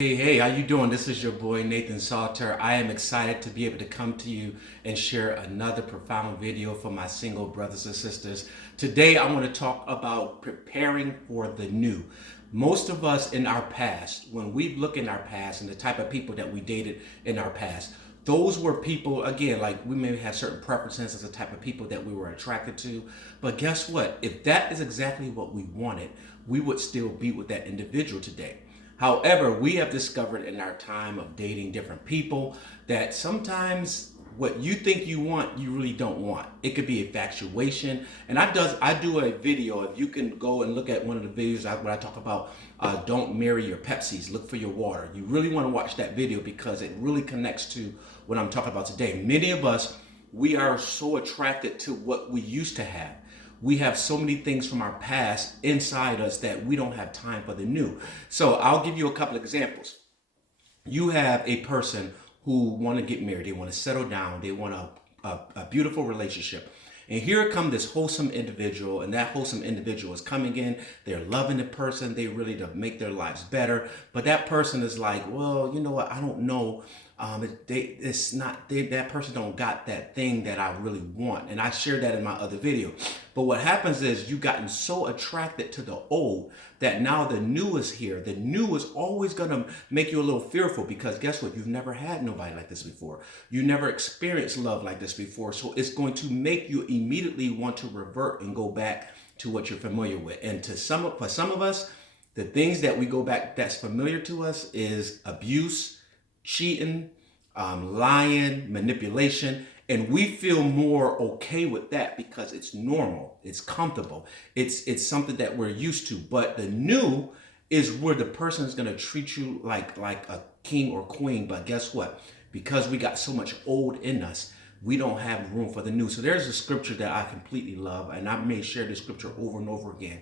Hey, how you doing? This is your boy Nathan Salter. I am excited to be able to come to you and share another profound video for my single brothers and sisters. Today I want to talk about preparing for the new. Most of us in our past, when we look in our past and the type of people that we dated in our past, those were people, again, like we may have certain preferences as the type of people that we were attracted to. But guess what? If that is exactly what we wanted, we would still be with that individual today. However, we have discovered in our time of dating different people that sometimes what you think you want, you really don't want. It could be infatuation. And I do a video. If you can go and look at one of the videos where I talk about don't marry your Pepsis, look for your water. You really want to watch that video because it really connects to what I'm talking about today. Many of us, we are so attracted to what we used to have. We have so many things from our past inside us that we don't have time for the new. So I'll give you a couple of examples. You have a person who want to get married, they want to settle down, they want a beautiful relationship. And here come this wholesome individual, and that wholesome individual is coming in. They're loving the person. They really to make their lives better. But that person is like, well, you know what? I don't know. That person don't got that thing that I really want. And I shared that in my other video. But what happens is you've gotten so attracted to the old that now the new is here. The new is always going to make you a little fearful because guess what? You've never had nobody like this before. You never experienced love like this before. So it's going to make you immediately want to revert and go back to what you're familiar with. And for some of us, the things that we go back that's familiar to us is abuse, cheating, lying, manipulation, and we feel more okay with that because it's normal, it's comfortable, it's something that we're used to. But the new is where the person is going to treat you like a king or queen. But guess what? Because we got so much old in us, we don't have room for the new. So there's a scripture that I completely love, and I may share this scripture over and over again.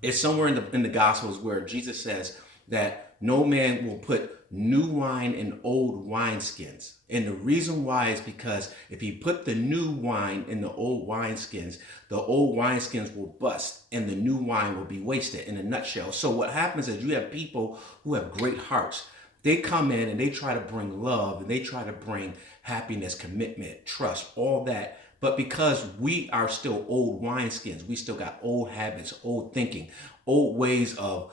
It's somewhere in the Gospels where Jesus says that no man will put new wine in old wineskins. And the reason why is because if he put the new wine in the old wineskins will bust and the new wine will be wasted in a nutshell. So what happens is you have people who have great hearts. They come in and they try to bring love and they try to bring happiness, commitment, trust, all that. But because we are still old wineskins, we still got old habits, old thinking, old ways of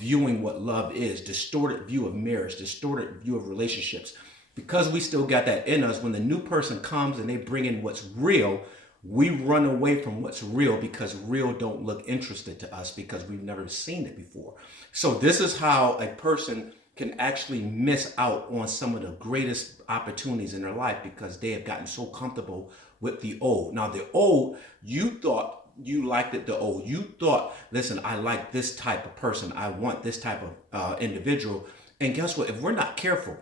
viewing what love is, distorted view of marriage, distorted view of relationships. Because we still got that in us, when the new person comes and they bring in what's real, we run away from what's real because real don't look interested to us because we've never seen it before. So this is how a person can actually miss out on some of the greatest opportunities in their life because they have gotten so comfortable with the old. Now the old, you thought you liked it the old. You thought, listen, I like this type of person. I want this type of individual. And guess what? If we're not careful,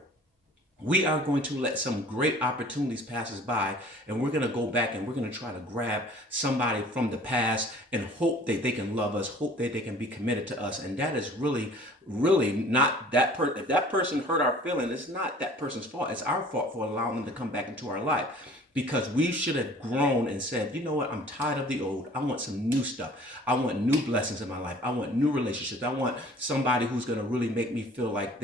we are going to let some great opportunities pass us by, and we're going to go back and we're going to try to grab somebody from the past and hope that they can love us, hope that they can be committed to us. And that is really, really not that person. If that person hurt our feelings, it's not that person's fault. It's our fault for allowing them to come back into our life. Because we should have grown and said, you know what, I'm tired of the old. I want some new stuff. I want new blessings in my life. I want new relationships. I want somebody who's going to really make me feel like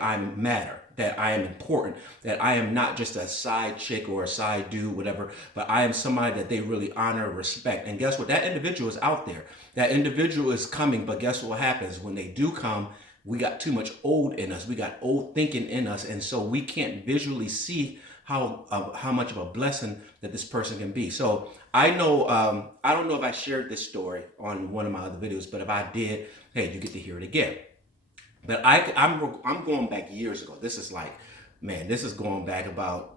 I'm matter, that I am important, that I am not just a side chick or a side dude, whatever, but I am somebody that they really honor and respect. And guess what? That individual is out there. That individual is coming, but guess what happens? When they do come, we got too much old in us. We got old thinking in us. And so we can't visually see how much of a blessing that this person can be. So I know, I don't know if I shared this story on one of my other videos, but if I did, hey, you get to hear it again. But I'm going back years ago. This is like, man, this is going back about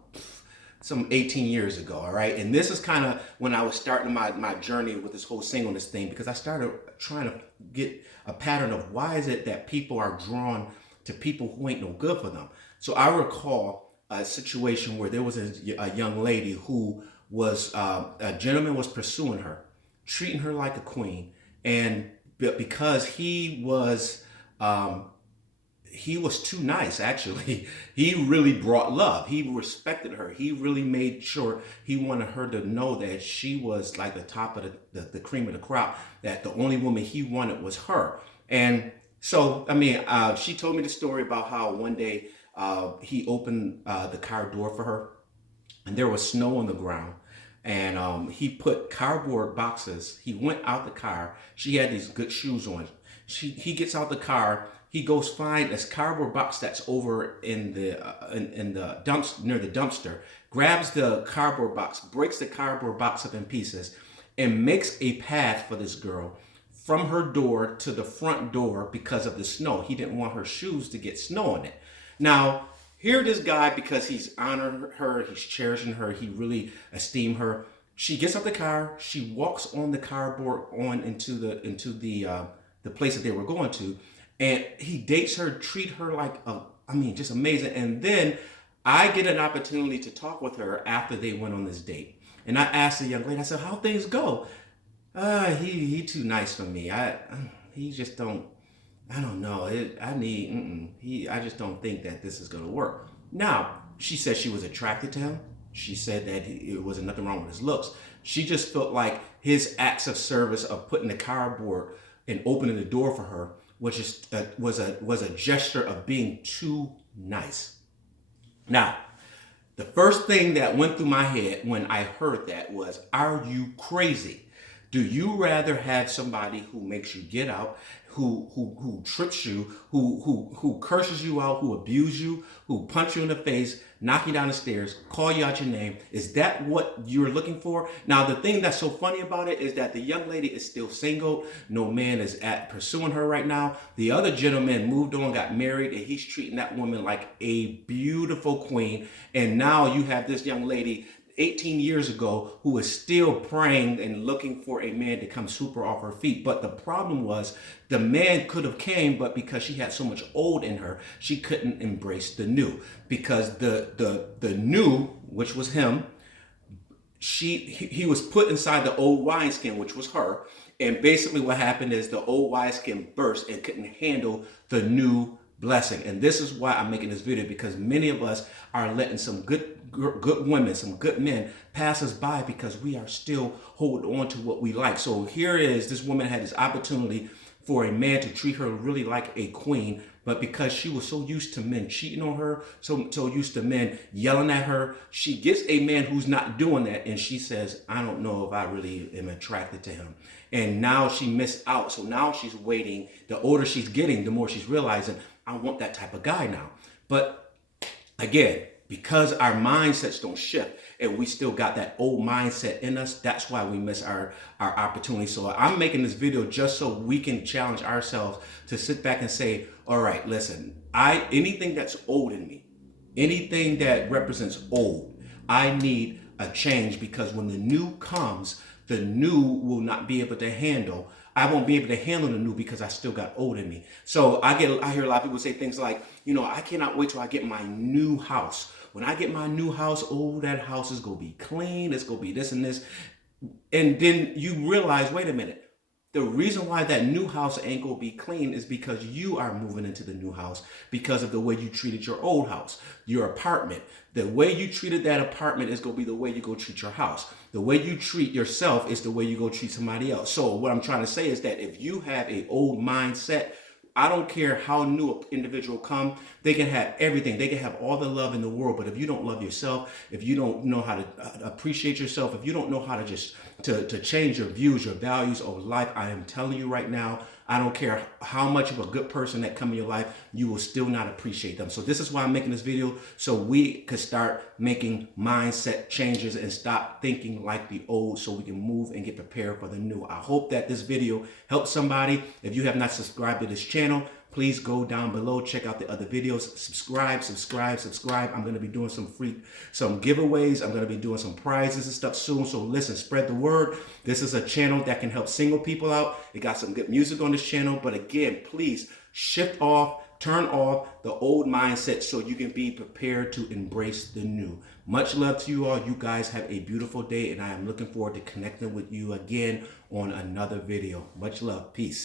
some 18 years ago, all right? And this is kind of when I was starting my journey with this whole singleness thing, because I started trying to get a pattern of why is it that people are drawn to people who ain't no good for them. So I recall a situation where there was a young lady who was, a gentleman was pursuing her, treating her like a queen. And because he was too nice, actually. He really brought love. He respected her. He really made sure he wanted her to know that she was like the top of the cream of the crop, that the only woman he wanted was her. And So, I mean, she told me the story about how one day he opened the car door for her, and there was snow on the ground. And he put cardboard boxes. He went out the car. She had these good shoes on. He gets out the car. He goes find this cardboard box that's over in the dumps near the dumpster. Grabs the cardboard box, breaks the cardboard box up in pieces, and makes a path for this girl from her door to the front door because of the snow. He didn't want her shoes to get snow in it. Now, here this guy, because he's honoring her, he's cherishing her, he really esteem her. She gets out the car, she walks on the cardboard on into the place that they were going to, and he dates her, treat her like I mean, just amazing. And then I get an opportunity to talk with her after they went on this date. And I asked the young lady, I said, how things go? He too nice for me. He just don't. I don't know. I need. I just don't think that this is gonna work. Now she said she was attracted to him. She said that it wasn't nothing wrong with his looks. She just felt like his acts of service of putting the cardboard and opening the door for her was just was a gesture of being too nice. Now, the first thing that went through my head when I heard that was, are you crazy? Do you rather have somebody who makes you get out, who trips you, who curses you out, who abuse you, who punch you in the face, knock you down the stairs, call you out your name? Is that what you're looking for? Now, the thing that's so funny about it is that the young lady is still single. No man is pursuing her right now. The other gentleman moved on, got married, and he's treating that woman like a beautiful queen. And now you have this young lady 18 years ago who is still praying and looking for a man to come sweep her off her feet. But the problem was the man could have came, but because she had so much old in her, she couldn't embrace the new. Because the new, which was him, he was put inside the old wineskin, which was her. And basically what happened is the old wineskin burst and couldn't handle the new blessing. And this is why I'm making this video, because many of us are letting some good women, some good men pass us by because we are still holding on to what we like. So here is this woman had this opportunity for a man to treat her really like a queen, but because she was so used to men cheating on her, so used to men yelling at her, she gets a man who's not doing that, and she says, I don't know if I really am attracted to him. And now she missed out. So now she's waiting. The older she's getting, the more she's realizing, I want that type of guy now. But again, because our mindsets don't shift and we still got that old mindset in us, that's why we miss our opportunity. So I'm making this video just so we can challenge ourselves to sit back and say, all right, listen, anything that's old in me, anything that represents old, I need a change, because when the new comes, the new will not be able to handle. I won't be able to handle the new because I still got old in me. So I hear a lot of people say things like, you know, I cannot wait till I get my new house. When I get my new house, oh, that house is going to be clean. It's going to be this and this. And then you realize, wait a minute. The reason why that new house ain't gonna be clean is because you are moving into the new house because of the way you treated your old house, your apartment. The way you treated that apartment is gonna be the way you go treat your house. The way you treat yourself is the way you go treat somebody else. So what I'm trying to say is that if you have an old mindset, I don't care how new an individual come, they can have everything. They can have all the love in the world. But if you don't love yourself, if you don't know how to appreciate yourself, if you don't know how to just to change your views, your values of life, I am telling you right now, I don't care how much of a good person that come in your life, you will still not appreciate them. So this is why I'm making this video, so we could start making mindset changes and stop thinking like the old, so we can move and get prepared for the new. I hope that this video helps somebody. If you have not subscribed to this channel, please go down below, check out the other videos, subscribe. I'm going to be doing some giveaways. I'm going to be doing some prizes and stuff soon. So listen, spread the word. This is a channel that can help single people out. It got some good music on this channel. But again, please turn off the old mindset so you can be prepared to embrace the new. Much love to you all. You guys have a beautiful day, and I am looking forward to connecting with you again on another video. Much love. Peace.